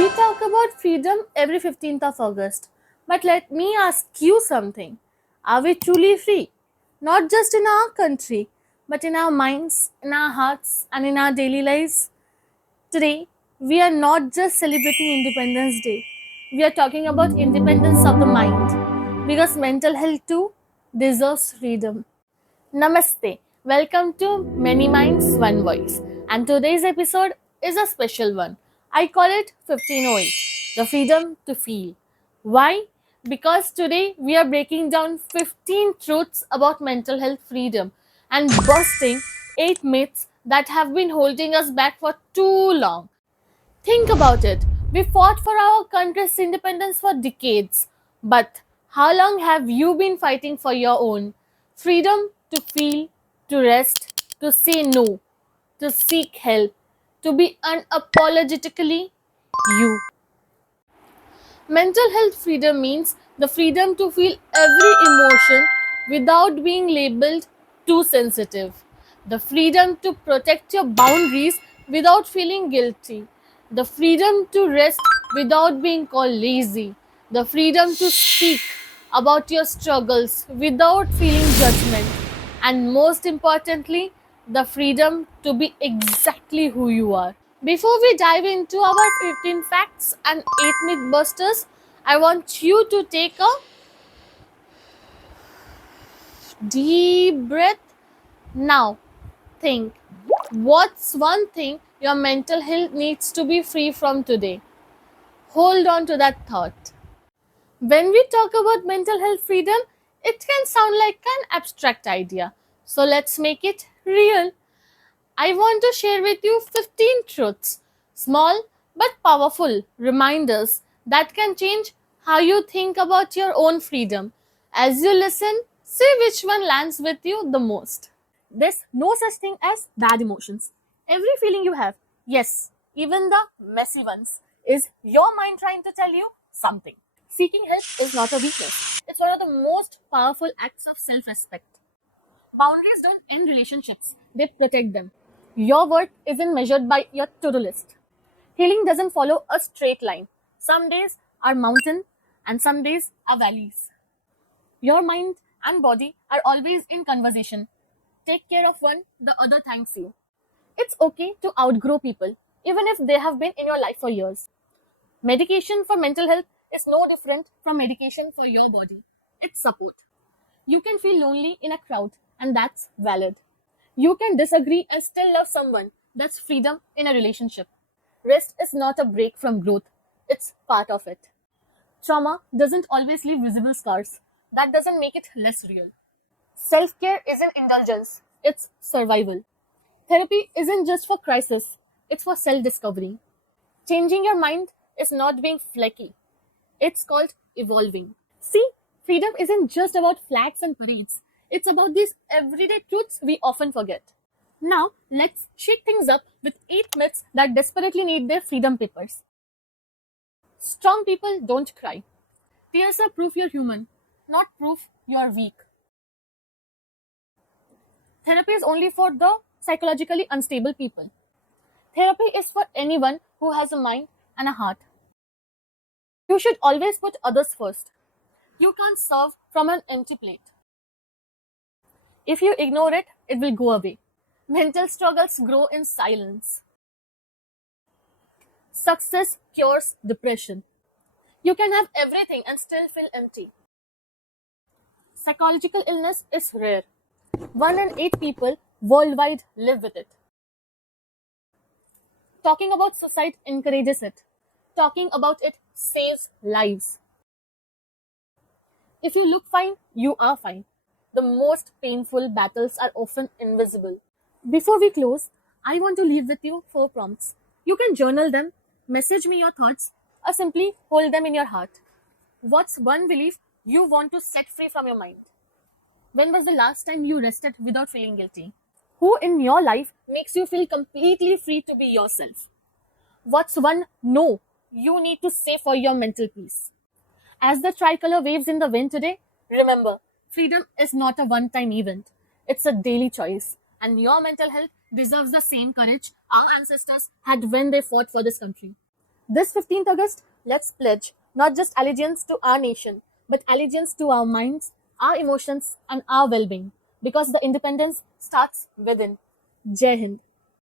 We talk about freedom every 15th of August. But let me ask you something. Are we truly free? Not just in our country, but in our minds, in our hearts, and in our daily lives? Today, we are not just celebrating Independence Day. We are talking about independence of the mind. Because mental health too deserves freedom. Namaste. Welcome to Many Minds, One Voice. And today's episode is a special one. I call it 1508 The Freedom to Feel. Why? Because today we are breaking down 15 truths about mental health freedom and busting 8 myths that have been holding us back for too long. Think about it. We fought for our country's independence for decades. But how long have you been fighting for your own? Freedom to feel, to rest, to say no, to seek help, to be unapologetically you. Mental health freedom means the freedom to feel every emotion without being labeled too sensitive. The freedom to protect your boundaries without feeling guilty. The freedom to rest without being called lazy. The freedom to speak about your struggles without feeling judgment. And most importantly, the freedom to be exactly who you are. Before we dive into our 15 facts and 8 mythbusters, I want you to take a deep breath. Now, think what's one thing your mental health needs to be free from today? Hold on to that thought. When we talk about mental health freedom, it can sound like an abstract idea. So let's make it real. I want to share with you 15 truths, small but powerful reminders that can change how you think about your own freedom. As you listen, see which one lands with you the most. There's no such thing as bad emotions. Every feeling you have, yes, even the messy ones, is your mind trying to tell you something. Seeking help is not a weakness, it's one of the most powerful acts of self respect. Boundaries don't end relationships, they protect them. Your worth isn't measured by your to do list. Healing doesn't follow a straight line. Some days are mountain and some days are valleys. Your mind and body are always in conversation. Take care of one, the other thanks you. It's okay to outgrow people, even if they have been in your life for years. Medication for mental health is no different from medication for your body. It's support. You can feel lonely in a crowd, and that's valid. You can disagree and still love someone. That's freedom in a relationship. Rest is not a break from growth, it's part of it. Trauma doesn't always leave visible scars. That doesn't make it less real. Self care isn't indulgence, it's survival. Therapy isn't just for crisis, it's for self discovery. Changing your mind is not being flaky, it's called evolving. See, freedom isn't just about flags and parades. It's about these everyday truths we often forget. Now, let's shake things up with 8 myths that desperately need their freedom papers. Strong people don't cry. Tears are proof you're human, not proof you're weak. Therapy is only for the psychologically unstable people. Therapy is for anyone who has a mind and a heart. You should always put others first. You can't serve from an empty plate. If you ignore it, it will go away. Mental struggles grow in silence. Success cures depression. You can have everything and still feel empty. Psychological illness is rare. 1 in 8 people worldwide live with it. Talking about suicide encourages it. Talking about it saves lives. If you look fine, you are fine. The most painful battles are often invisible. Before we close, I want to leave with you 4 prompts. You can journal them, message me your thoughts, or simply hold them in your heart. What's one belief you want to set free from your mind? When was the last time you rested without feeling guilty? Who in your life makes you feel completely free to be yourself? What's one no you need to say for your mental peace? As the tricolor waves in the wind today, remember, freedom is not a one time event. It's a daily choice. And your mental health deserves the same courage our ancestors had when they fought for this country. This 15th August, let's pledge not just allegiance to our nation, but allegiance to our minds, our emotions, and our well being. Because the independence starts within. Jai Hind.